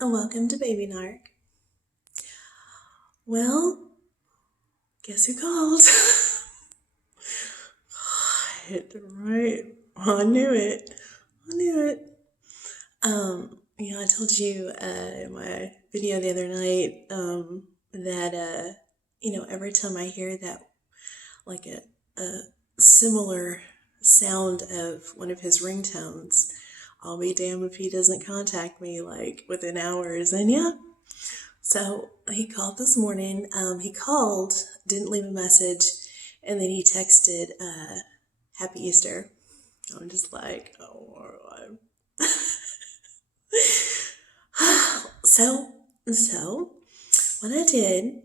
and welcome to Baby Narc. Well, guess who called? I hit the right. I knew it. I told you in my video the other night that every time I hear that, like a similar sound of one of his ringtones, I'll be damned if he doesn't contact me like within hours. And yeah, so he called this morning. He called, didn't leave a message, and then he texted, Happy Easter. I'm just like, oh my God. So what I did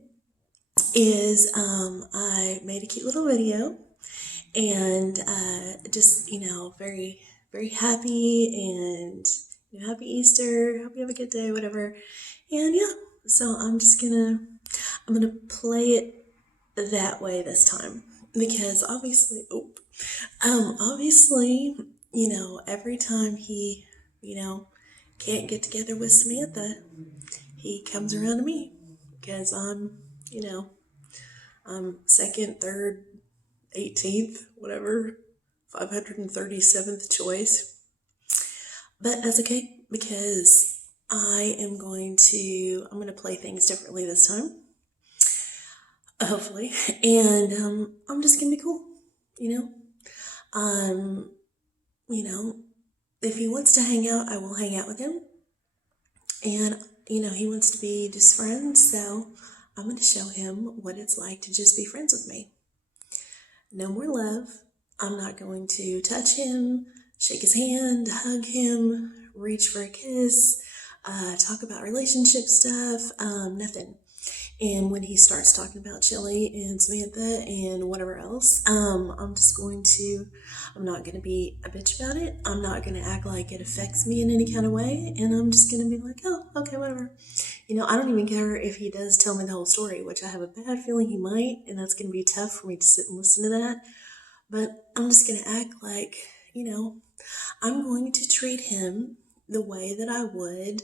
is I made a cute little video and just, very, very happy and happy Easter, hope you have a good day, whatever. And yeah, so I'm gonna play it that way this time because obviously, every time he, can't get together with Samantha, he comes around to me because I'm second, third, 18th, whatever, 537th choice. But that's okay because I'm going to play things differently this time. Hopefully. And I'm just going to be cool, Um, if he wants to hang out, I will hang out with him. And, he wants to be just friends, so I'm going to show him what it's like to just be friends with me. No more love. I'm not going to touch him, shake his hand, hug him, reach for a kiss, talk about relationship stuff, nothing. And when he starts talking about Chili and Samantha and whatever else, I'm not going to be a bitch about it. I'm not going to act like it affects me in any kind of way. And I'm just going to be like, oh, okay, whatever. I don't even care if he does tell me the whole story, which I have a bad feeling he might. And that's going to be tough for me to sit and listen to that. But I'm just going to act like, I'm going to treat him the way that I would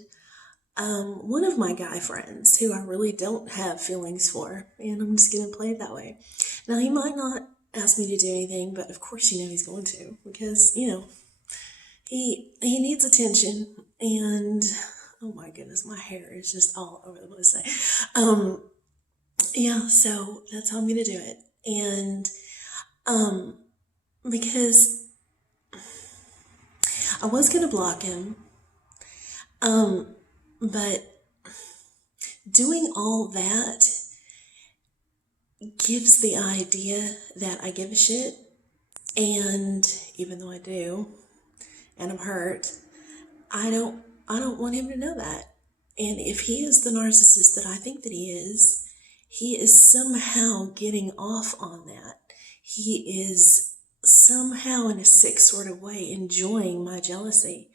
one of my guy friends who I really don't have feelings for, and I'm just going to play it that way. Now, he might not ask me to do anything, but of course he's going to, because, he needs attention, and, oh my goodness, my hair is just all over the place. Yeah, so that's how I'm going to do it, and, because I was going to block him, but doing all that gives the idea that I give a shit, and even though I do, and I'm hurt, I don't want him to know that. And if he is the narcissist that I think that he is somehow getting off on that. He is somehow in a sick sort of way enjoying my jealousy,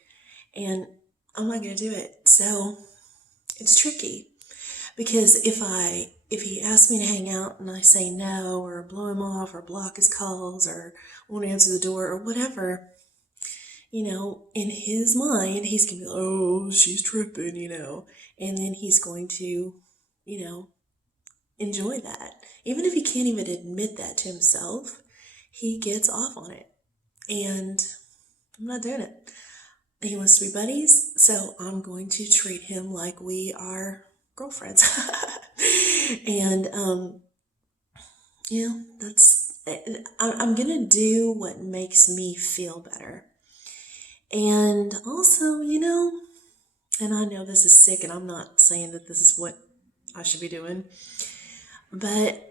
and I'm not going to do it. So it's tricky. Because if he asks me to hang out and I say no, or blow him off, or block his calls, or won't answer the door, or whatever, in his mind, he's going to be like, oh, she's tripping, and then he's going to, enjoy that. Even if he can't even admit that to himself, he gets off on it. And I'm not doing it. He wants to be buddies, so I'm going to treat him like we are girlfriends. And I'm gonna do what makes me feel better. And also, and I know this is sick, and I'm not saying that this is what I should be doing, but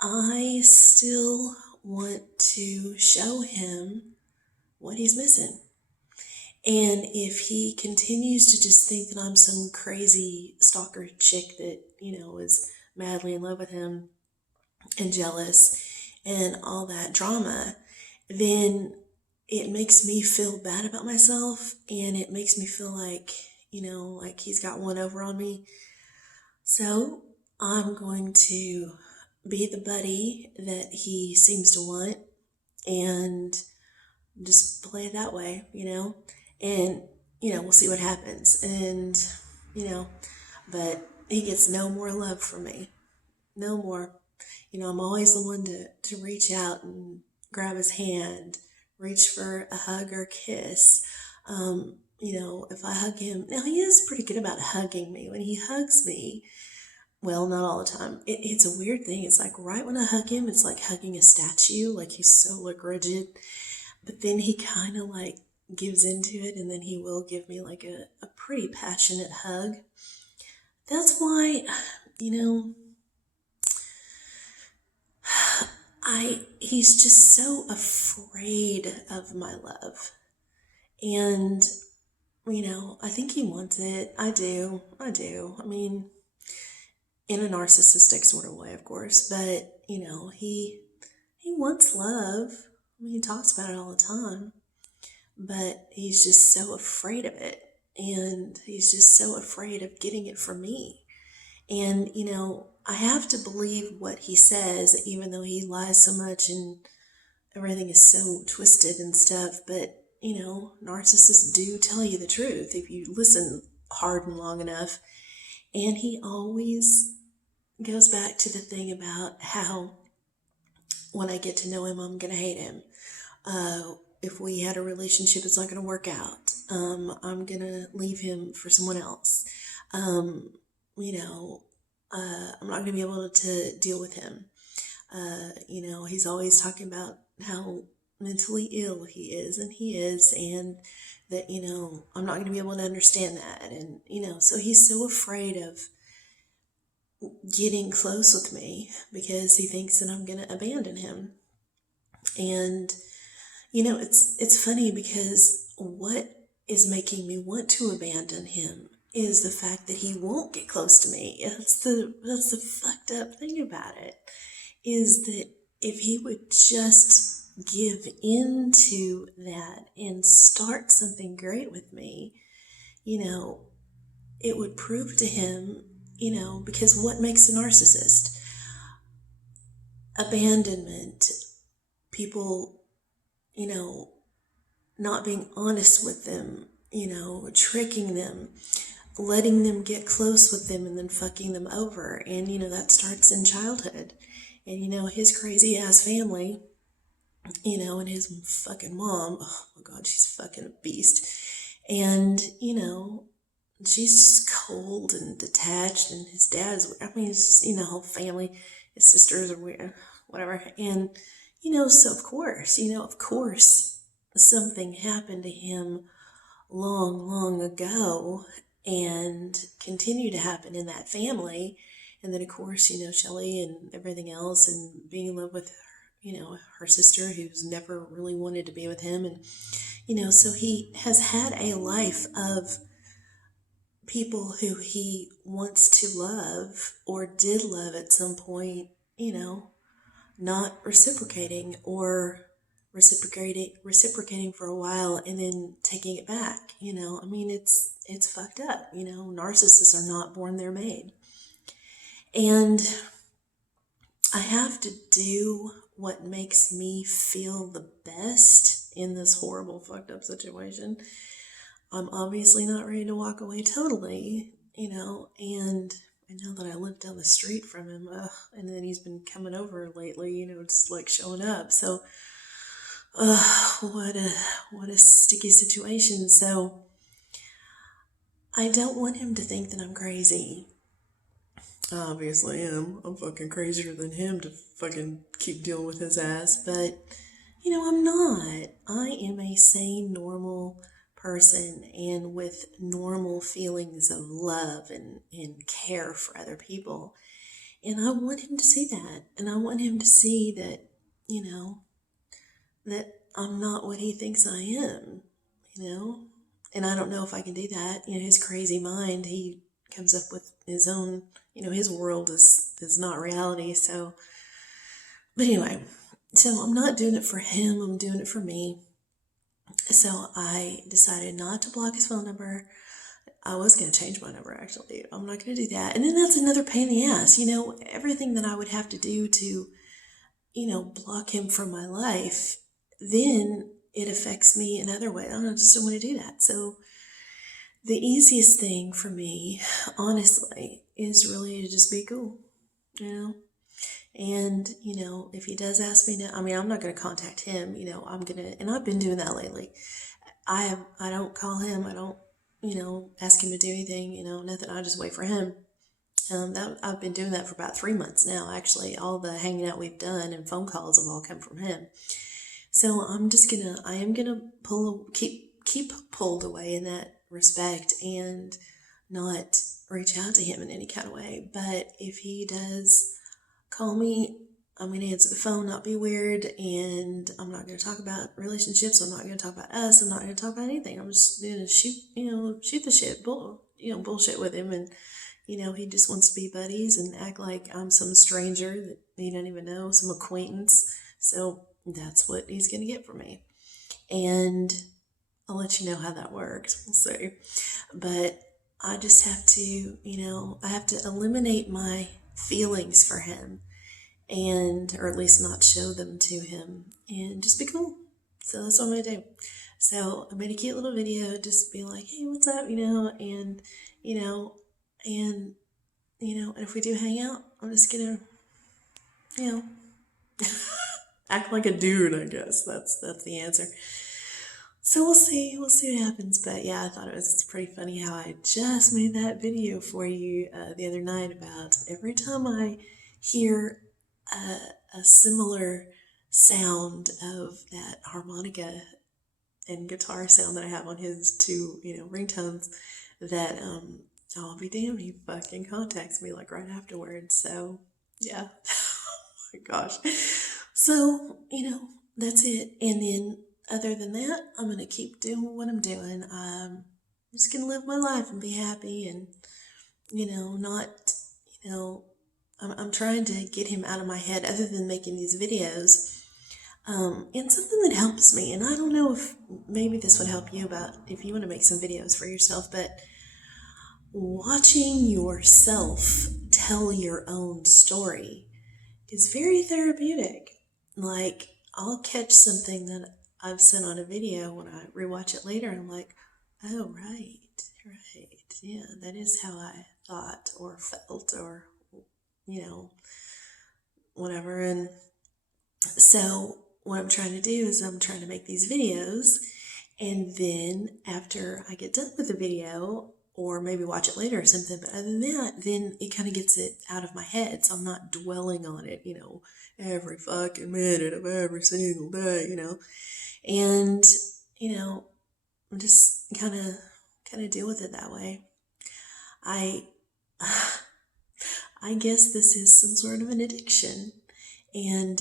I still want to show him what he's missing. And if he continues to just think that I'm some crazy stalker chick that, is madly in love with him and jealous and all that drama, then it makes me feel bad about myself, and it makes me feel like, like he's got one over on me. So I'm going to be the buddy that he seems to want and just play it that way, and, we'll see what happens. And you know, but he gets no more love from me. No more. I'm always the one to reach out and grab his hand, reach for a hug or a kiss. If I hug him, now he is pretty good about hugging me. When he hugs me, well, not all the time. It's a weird thing. It's like right when I hug him, it's like hugging a statue, like he's so like rigid. But then he kind of like gives into it, and then he will give me like a pretty passionate hug. That's why, you know, he's just so afraid of my love. And, I think he wants it. I do. I mean, in a narcissistic sort of way, of course, but, he wants love. I mean, he talks about it all the time, but he's just so afraid of it. And he's just so afraid of getting it from me. And, I have to believe what he says, even though he lies so much and everything is so twisted and stuff. But, narcissists do tell you the truth if you listen hard and long enough. And he always goes back to the thing about how when I get to know him, I'm going to hate him. If we had a relationship, it's not going to work out. I'm going to leave him for someone else. I'm not going to be able to deal with him. He's always talking about how mentally ill he is, and that, I'm not going to be able to understand that. And, so he's so afraid of getting close with me because he thinks that I'm going to abandon him. And, it's funny because what is making me want to abandon him is the fact that he won't get close to me. That's the fucked up thing about it, is that if he would just give into that and start something great with me, it would prove to him, because what makes a narcissist? Abandonment, people, not being honest with them, tricking them, letting them get close with them and then fucking them over. And, that starts in childhood. And, his crazy ass family, and his fucking mom, oh my God, she's fucking a beast. And, she's just cold and detached. And his dad's, it's just, whole family, his sisters are weird, whatever. And, so of course, something happened to him long, long ago and continue to happen in that family. And then, of course, Shelley and everything else, and being in love with her, her sister who's never really wanted to be with him. And, so he has had a life of people who he wants to love or did love at some point, not reciprocating, or reciprocating for a while and then taking it back. It's fucked up. Narcissists are not born, they're made. And I have to do what makes me feel the best in this horrible fucked up situation. I'm obviously not ready to walk away totally, and I know that I live down the street from him, and then he's been coming over lately, just like showing up. So, what a sticky situation. So, I don't want him to think that I'm crazy. I obviously am. I'm fucking crazier than him to fucking keep dealing with his ass, but, I'm not. I am a sane, normal person, and with normal feelings of love and care for other people. And I want him to see that. And I want him to see that, that I'm not what he thinks I am, And I don't know if I can do that. His crazy mind, he comes up with his own, his world is not reality. So, but anyway, so I'm not doing it for him. I'm doing it for me. So I decided not to block his phone number. I was going to change my number, actually. I'm not going to do that. And then that's another pain in the ass. Everything that I would have to do to, block him from my life, then it affects me in other ways. I just don't want to do that. So The easiest thing for me, honestly, is really to just be cool, you know? And, if he does ask me to, I mean, I'm not going to contact him, and I've been doing that lately. I don't call him. I don't, ask him to do anything, nothing. I just wait for him. I've been doing that for about 3 months now, actually. All the hanging out we've done and phone calls have all come from him. So I am gonna keep pulled away in that respect and not reach out to him in any kind of way. But if he does call me, I'm going to answer the phone, not be weird, and I'm not going to talk about relationships. I'm not going to talk about us. I'm not going to talk about anything. I'm just going to shoot the shit, bullshit with him, and he just wants to be buddies and act like I'm some stranger that he doesn't even know, some acquaintance. So that's what he's going to get from me, and I'll let you know how that works. We'll see, but I just have to, I have to eliminate my feelings for him, or at least not show them to him, and just be cool. So that's what I'm going to do. So I made a cute little video, just be like, hey, what's up, and, and, and if we do hang out, I'm just going to, act like a dude, I guess. That's the answer. So we'll see what happens. But yeah, I thought it's pretty funny how I just made that video for you the other night about every time I hear a similar sound of that harmonica and guitar sound that I have on his two, ringtones, that I'll be damned, he fucking contacts me like right afterwards. So yeah. Oh my gosh. So, that's it. And then other than that, I'm going to keep doing what I'm doing. I'm just going to live my life and be happy and, not, I'm trying to get him out of my head other than making these videos. And something that helps me, and I don't know if maybe this would help you about if you want to make some videos for yourself, but watching yourself tell your own story is very therapeutic. Like, I'll catch something that I've said on a video when I rewatch it later, and I'm like, oh, right, yeah, that is how I thought or felt or, whatever. And so what I'm trying to do is I'm trying to make these videos, and then after I get done with the video, or maybe watch it later or something, but other than that, then it kind of gets it out of my head, so I'm not dwelling on it, every fucking minute of every single day, and, I'm just kind of deal with it that way. I guess this is some sort of an addiction, and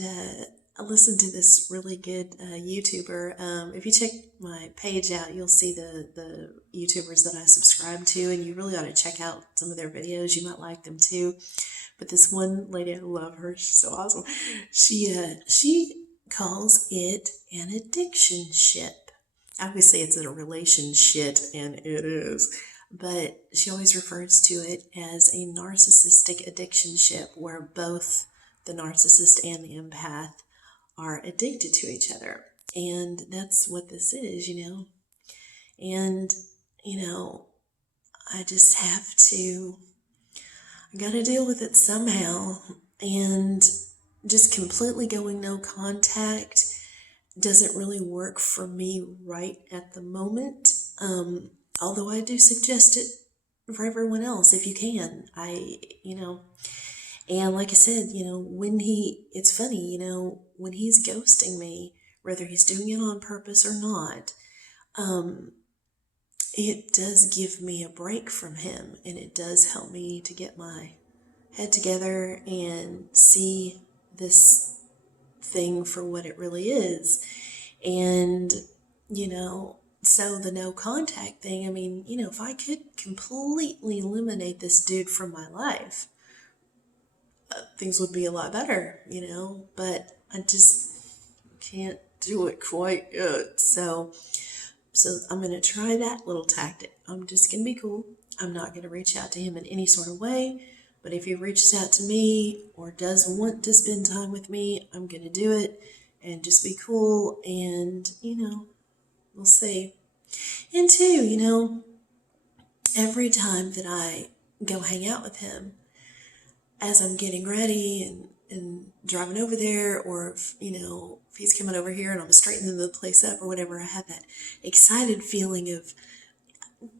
I listened to this really good YouTuber. If you check my page out, you'll see the YouTubers that I subscribe to, and you really ought to check out some of their videos. You might like them too. But this one lady, I love her. She's so awesome. She calls it an addiction ship. Obviously, it's a relationship, and it is. But she always refers to it as a narcissistic addiction ship, where both the narcissist and the empath are addicted to each other. And that's what this is, And, I just have to, I gotta deal with it somehow. And just completely going no contact doesn't really work for me right at the moment. Although I do suggest it for everyone else if you can. And like I said, it's funny, when he's ghosting me, whether he's doing it on purpose or not, it does give me a break from him, and it does help me to get my head together and see this thing for what it really is. And, so the no contact thing, I mean, if I could completely eliminate this dude from my life, things would be a lot better, but I just can't do it quite yet. So I'm going to try that little tactic. I'm just going to be cool. I'm not going to reach out to him in any sort of way, but if he reaches out to me or does want to spend time with me, I'm going to do it and just be cool, and, we'll see. And two, every time that I go hang out with him, as I'm getting ready and driving over there, or if he's coming over here and I'm straightening the place up or whatever, I have that excited feeling of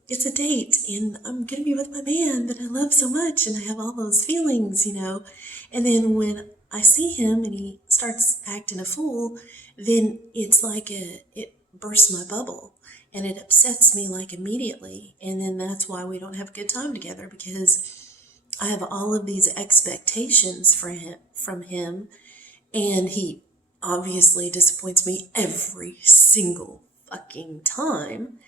it's a date and I'm gonna be with my man that I love so much, and I have all those feelings. And then when I see him and he starts acting a fool, then it's like it bursts my bubble and it upsets me like immediately. And then that's why we don't have a good time together, because I have all of these expectations from him, and he obviously disappoints me every single fucking time.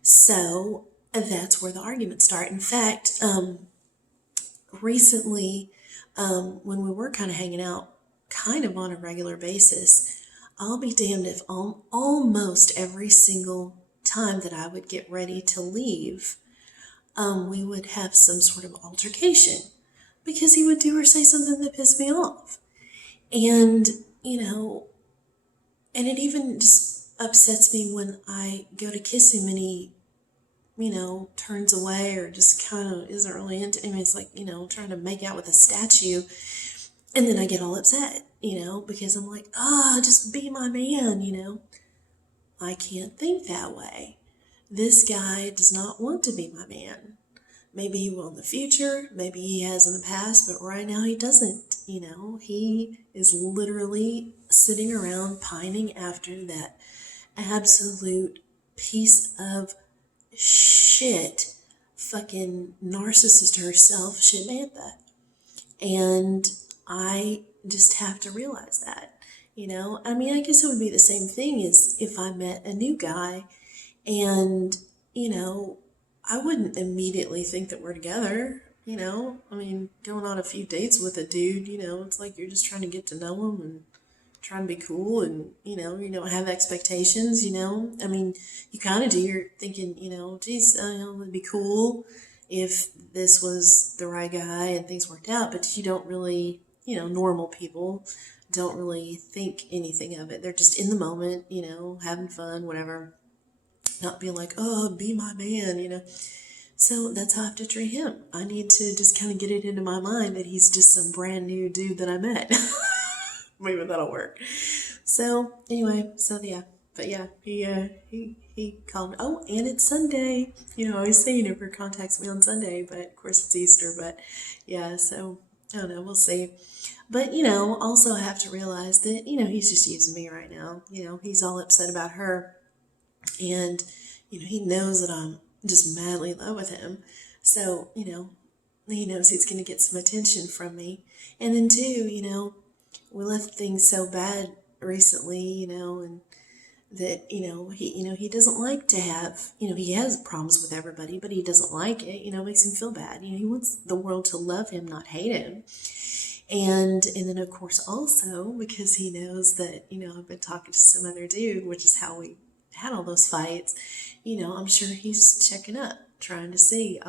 So that's where the arguments start. In fact, recently, when we were kind of hanging out kind of on a regular basis, I'll be damned if almost every single time that I would get ready to leave, we would have some sort of altercation because he would do or say something that pissed me off. And, and it even just upsets me when I go to kiss him and he turns away or just kind of isn't really into him. It's like, trying to make out with a statue. And then I get all upset, because I'm like, just be my man. I can't think that way. This guy does not want to be my man. Maybe he will in the future. Maybe he has in the past, but right now he doesn't. He is literally sitting around pining after that absolute piece of shit fucking narcissist herself, Samantha. And I just have to realize that. I guess it would be the same thing as if I met a new guy and, I wouldn't immediately think that we're together. Going on a few dates with a dude, it's like you're just trying to get to know him and trying to be cool, and you don't have expectations. You kind of do. You're thinking, geez, it'd be cool if this was the right guy and things worked out, but you don't really, normal people don't really think anything of it. They're just in the moment, having fun, whatever, not being like, oh, be my man. So that's how I have to treat him. I need to just kind of get it into my mind that he's just some brand new dude that I met. Maybe that'll work. So anyway, yeah, but yeah, he called me. Oh, and it's Sunday. I was saying he never contacts me on Sunday, but of course it's Easter. But yeah, so I don't know. We'll see. But also I have to realize that he's just using me right now. He's all upset about her, and he knows that I'm just madly in love with him. So he knows he's going to get some attention from me, and then too, we left things so bad recently, and that, he doesn't like to have, he has problems with everybody, but he doesn't like it, it makes him feel bad. He wants the world to love him, not hate him. And then of course also because he knows that, I've been talking to some other dude, which is how we had all those fights, I'm sure he's checking up, trying to see,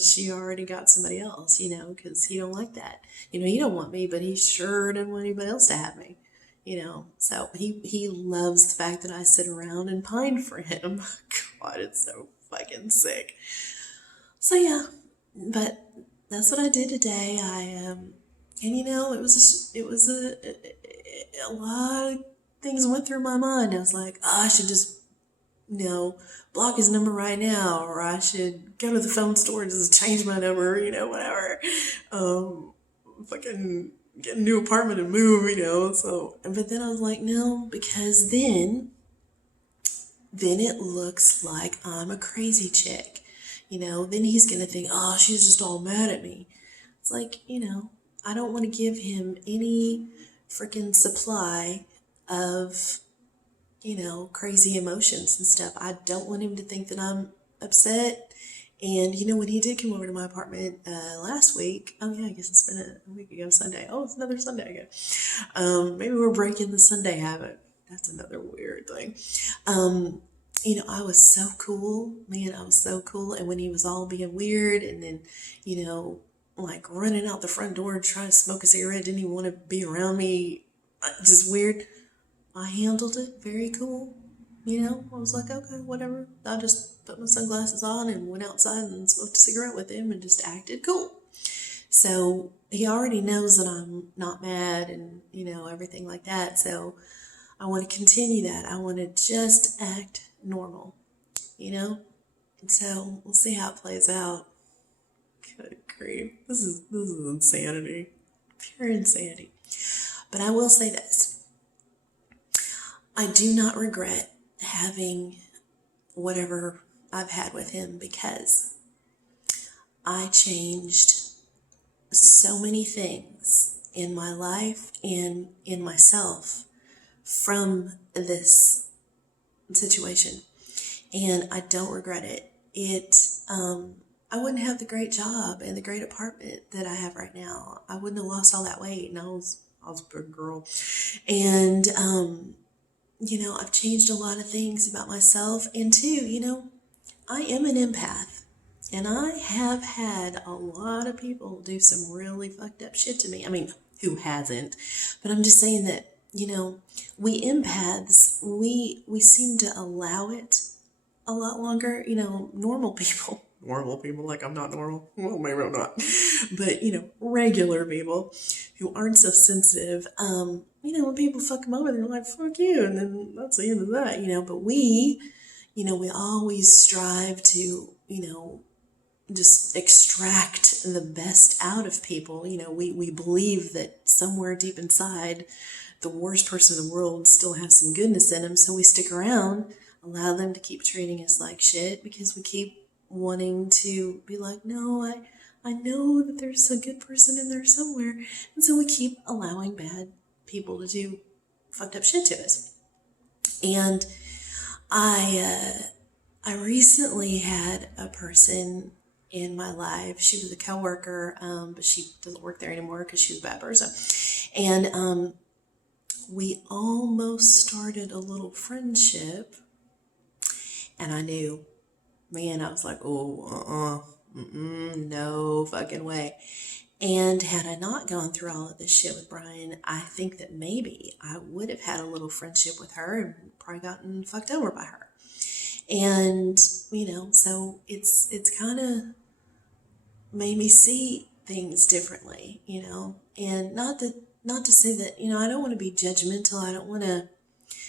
she already got somebody else, because he don't like that. He don't want me, but he sure didn't want anybody else to have me, So he loves the fact that I sit around and pine for him. God, it's so fucking sick. So yeah, but that's what I did today. It was a lot of things went through my mind. I was like, I should just block his number right now, or I should go to the phone store and just change my number, whatever. Fucking get a new apartment and move, so, but then I was like, no, because then it looks like I'm a crazy chick, then he's gonna think, oh, she's just all mad at me. It's like, I don't want to give him any freaking supply of crazy emotions and stuff. I don't want him to think that I'm upset. And when he did come over to my apartment last week, oh yeah, I guess it's been a week ago Sunday. Oh, it's another Sunday ago. Maybe we're breaking the Sunday habit. That's another weird thing. I was so cool, man. I was so cool. And when he was all being weird, and then like running out the front door and trying to smoke a cigarette, didn't even want to be around me, just weird. I handled it very cool, I was like, okay, whatever. I just put my sunglasses on and went outside and smoked a cigarette with him and just acted cool. So he already knows that I'm not mad and, everything like that. So I want to continue that. I want to just act normal, And so we'll see how it plays out. Good grief. This is insanity. Pure insanity. But I will say this. I do not regret having whatever I've had with him because I changed so many things in my life and in myself from this situation. And I don't regret it. I wouldn't have the great job and the great apartment that I have right now. I wouldn't have lost all that weight, and I was a big girl. And, I've changed a lot of things about myself. And two, I am an empath. And I have had a lot of people do some really fucked up shit to me. I mean, who hasn't? But I'm just saying that, we empaths, we seem to allow it a lot longer. Normal people, like I'm not normal. Well, maybe I'm not. But, regular people who aren't so sensitive, when people fuck them over, they're like, fuck you. And then that's the end of that, But we always strive to, just extract the best out of people. We believe that somewhere deep inside, the worst person in the world still has some goodness in them. So we stick around, allow them to keep treating us like shit because we keep wanting to be like, no, I know that there's a good person in there somewhere. And so we keep allowing bad people to do fucked up shit to us. And I recently had a person in my life. She was a coworker, but she doesn't work there anymore because she's a bad person. And we almost started a little friendship, and I knew, man, I was like, oh, no fucking way. And had I not gone through all of this shit with Brian, I think that maybe I would have had a little friendship with her and probably gotten fucked over by her. And, so it's kind of made me see things differently, and not to say that, I don't want to be judgmental. I don't want to,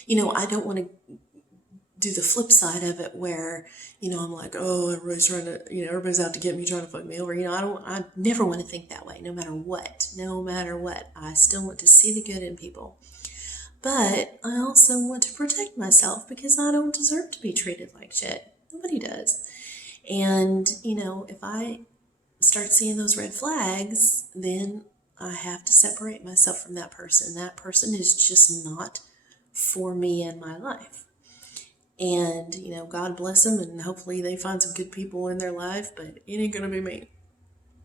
I don't want to do the flip side of it where, I'm like, oh, everybody's trying to, everybody's out to get me, trying to fuck me over. I never want to think that way, no matter what. I still want to see the good in people. But I also want to protect myself because I don't deserve to be treated like shit. Nobody does. And, if I start seeing those red flags, then I have to separate myself from that person. That person is just not for me in my life. And, God bless them, and hopefully they find some good people in their life, but it ain't going to be me.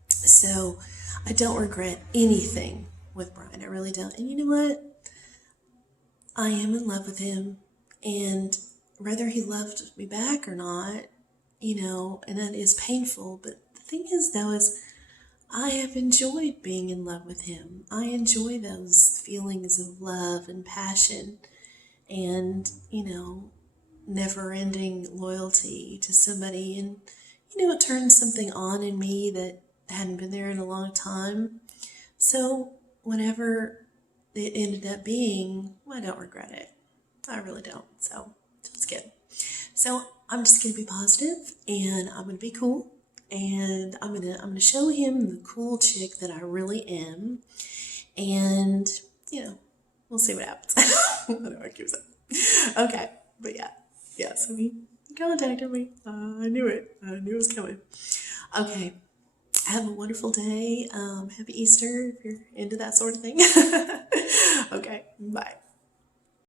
So I don't regret anything with Brian. I really don't. And you know what? I am in love with him, and whether he loved me back or not, and that is painful. But the thing is, though, is I have enjoyed being in love with him. I enjoy those feelings of love and passion and, never-ending loyalty to somebody. And, it turned something on in me that hadn't been there in a long time. So whatever it ended up being, I don't regret it. I really don't. So it's good. So I'm just going to be positive, and I'm going to be cool, and I'm gonna show him the cool chick that I really am, and we'll see what happens. I know I keep saying. Okay, but yeah. So he contacted me. I knew it. I knew it was coming. Okay. Have a wonderful day. Happy Easter if you're into that sort of thing. Okay, bye.